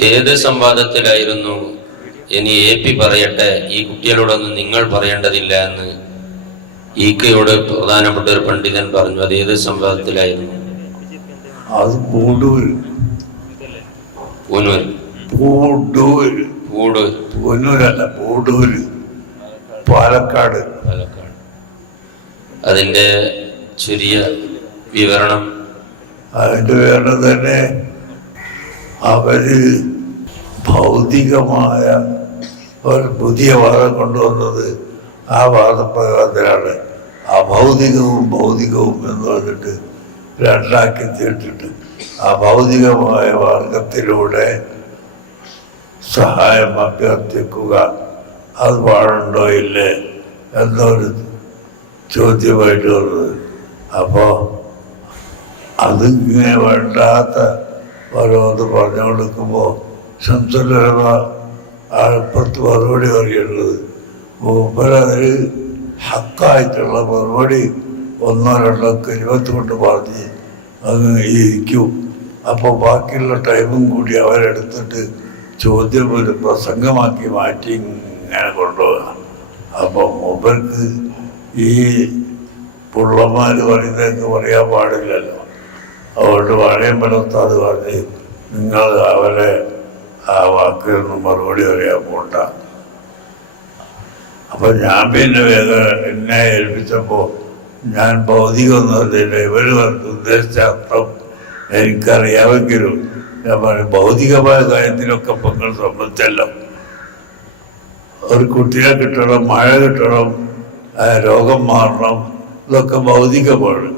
ഏത് സംവാദത്തിലായിരുന്നു? ഇനി A P പറയട്ടെ. ഈ കുട്ടികളോടൊന്നും നിങ്ങൾ പറയേണ്ടതില്ല എന്ന്. ഇ കെയോട് പ്രധാനപ്പെട്ട ഒരു പണ്ഡിതൻ പറഞ്ഞു അത് ഏത് സംവാദത്തിലായിരുന്നു? അത് പൂനൂർ പൂടൂർ പൂനൂരല്ല പാലക്കാട്. പാലക്കാട്. അതിന്റെ ചെറിയ വിവരണം. അതിന്റെ വിവരണം തന്നെ അവർ ഭൗതികമായ ഒരു പുതിയ വാദം കൊണ്ടുവന്നത് ആ വാദപ്രകാരത്തിലാണ്. അഭൗതികവും ഭൗതികവും എന്ന് പറഞ്ഞിട്ട് രണ്ടാക്കി തീർത്തിട്ട് ആ ഭൗതികമായ മാർഗത്തിലൂടെ സഹായം അഭ്യർത്ഥിക്കുക. അത് പാടുണ്ടോ ഇല്ലേ എന്നൊരു ചോദ്യമായിട്ട് വന്നത്. അപ്പോൾ അതിങ്ങനെ വേണ്ടാത്ത ഓരോന്ന് പറഞ്ഞു കൊടുക്കുമ്പോൾ സംസലമ അപ്പുറത്ത് മറുപടി പറയുന്നത്. മൂപ്പരതിൽ ഹക്കായിട്ടുള്ള മറുപടി ഒന്നോ രണ്ടോ കരിമത്ത് കൊണ്ട് പറഞ്ഞ് അങ്ങ് ഇരിക്കും. അപ്പോൾ ബാക്കിയുള്ള ടൈമും കൂടി അവരെടുത്തിട്ട് ചോദ്യം ഒരു പ്രസംഗമാക്കി മാറ്റി ഇങ്ങനെ കൊണ്ടുപോകാം. അപ്പോൾ മൂപ്പർക്ക് ഈ പുള്ളന്മാർ പറയുന്നതെന്ന് പറയാൻ പാടില്ലല്ലോ. അതുകൊണ്ട് വളയം പുലർത്താതെ പറഞ്ഞ് നിങ്ങൾ അവരെ ആ വാക്കുകളൊന്നും മറുപടി പറയാൻ പോണ്ട. അപ്പൊ ഞാൻ പിന്നെ വേദ എന്നെ ഏൽപ്പിച്ചപ്പോൾ ഞാൻ ഭൗതികമൊന്നുമില്ല ഇവർ ഉദ്ദേശിച്ച അർത്ഥം എനിക്കറിയാമെങ്കിലും ഞാൻ പറഞ്ഞു ഭൗതികമായ കാര്യത്തിലൊക്കെ പങ്കൾ സംബന്ധിച്ചല്ലോ ഒരു കുട്ടിയെ കിട്ടണം മഴ കിട്ടണം രോഗം മാറണം ഇതൊക്കെ ഭൗതികമാണ്.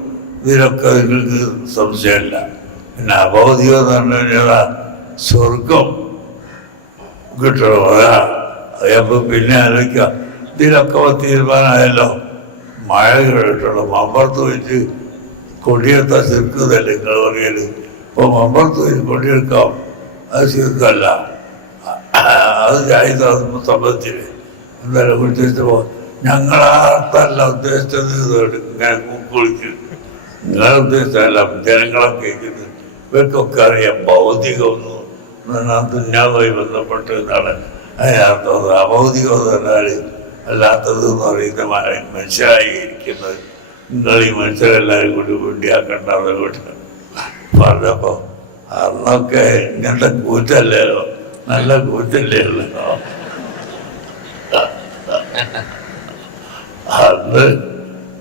ഇതിലൊക്കെ നിങ്ങൾക്ക് സംശയമില്ല. പിന്നെ അബോധികം എന്ന് പറഞ്ഞു കഴിഞ്ഞാൽ സ്വർഗം കിട്ടണം. അതാ. അതപ്പോൾ പിന്നെ ആലോചിക്കാം ഇതിലൊക്കെ തീരുമാനമായല്ലോ. മഴ കിട്ടണം. അമ്പർത്ത് വെച്ച് കൊടിയെടുത്താൽ ചെറുക്കുന്നല്ലേ നിങ്ങൾ പറയൽ? ഇപ്പോൾ അമ്പർത്ത് വെച്ച് കൊടിയെടുക്കാം. അത് ചെറുക്കല്ല അത് ചായത സംബന്ധിച്ചില്ല എന്തായാലും ഉദ്ദേശിച്ചപ്പോൾ ഞങ്ങളാർത്തല്ല ഉദ്ദേശിച്ചത് ഇങ്ങനെ കുളിച്ച് നിങ്ങളെ ഉദ്ദേശിച്ചല്ല ജനങ്ങളൊക്കെ കേൾക്കുന്നത്. ഇവർക്കൊക്കെ അറിയാം ഭൗതികമൊന്നും ദുന്യാവുമായി ബന്ധപ്പെട്ട് എന്നാണ് അതിനർത്ഥം അഭൗതികം എന്ന് പറഞ്ഞാൽ അല്ലാത്തത് എന്ന് പറയുന്ന മനുഷ്യരായി ഇരിക്കുന്നത് നിങ്ങൾ ഈ മനുഷ്യരെല്ലാവരും കൂടി വേണ്ടിയാക്കണ്ട അതുകൊണ്ട് പറഞ്ഞപ്പോൾ അന്നൊക്കെ ഇങ്ങനത്തെ കൂറ്റല്ലല്ലോ നല്ല കൂറ്റല്ലേ ഉള്ളോ അന്ന്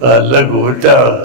നല്ല കൂറ്റാണ്.